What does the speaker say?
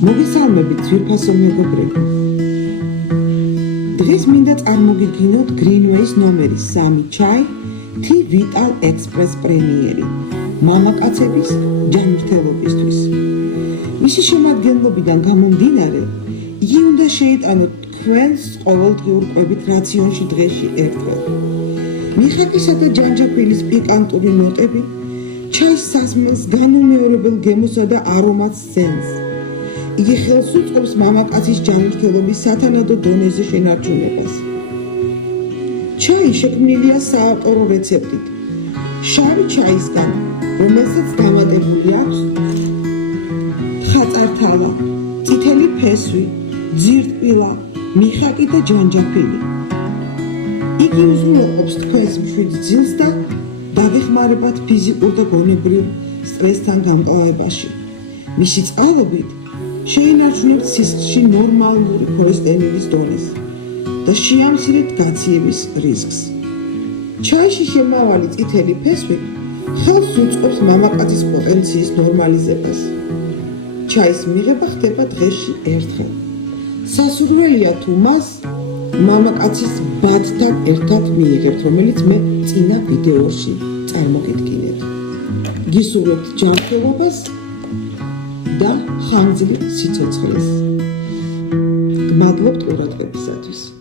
მოგესალმებით ძვირფასო მეგობრებო. დღეს მინდა წარმოგიდგინოთ Greenway-ის ნომერის 3 ჩაი T Vital Express პრემიერი მამაკაცების ჯანმრთელობისთვის. მისი შემადგენლობიდან გამომდინარე, იგი უნდა შეიტანოთ თქვენს ყოველდღიურ კვებით რაციონში დღეში ერთხელ. მიხაკისა და ჯანჯაფილის პიკანტური ნოტები ჩაის სასმელს განუმეორებელ გემოსა და არომატს სცემს. იგი ხელს უწყობს მამაკაცის ჯანმრთელობის სათანადო დონეზე შენარჩუნებას. ჩაი შექმნილია საავტორო რეცეპტით. შავი ჩაისგან, რომელსაც დამატებული აქვს ხაწართალა, წითელი ფესვი, ძირტყილა, მიხაკი და ჯანჯაფილი. იგი უზრუნველყოფს თქვენს მშვიდ ძილს და დაგეხმარებათ ფიზიკურ და გონებრივ სტრესთან გამკლავებაში. მისი წყალობით შეინარჩუნებთ სისხლში ნორმალური ქოლესტერინის დონეს და შეამცირებთ გაციების რისკს. ჩაიში შემავალი წითელი ფესვი ხელს უწყობს მამაკაცის პოტენციის ნორმალიზებას. ჩაის მიღება ხდება დღეში ერთხელ. სასურველია თუ მას მამაკაცის ბადთან ერთად მიიღებთ, რომელიც მე წინა ვიდეოში წარმოგიდგინეთ. გისურვებთ ჯანმრთელობას და ხანგრძლივ სიცოცხლეს. გმადლობთ ყურადღებისათვის.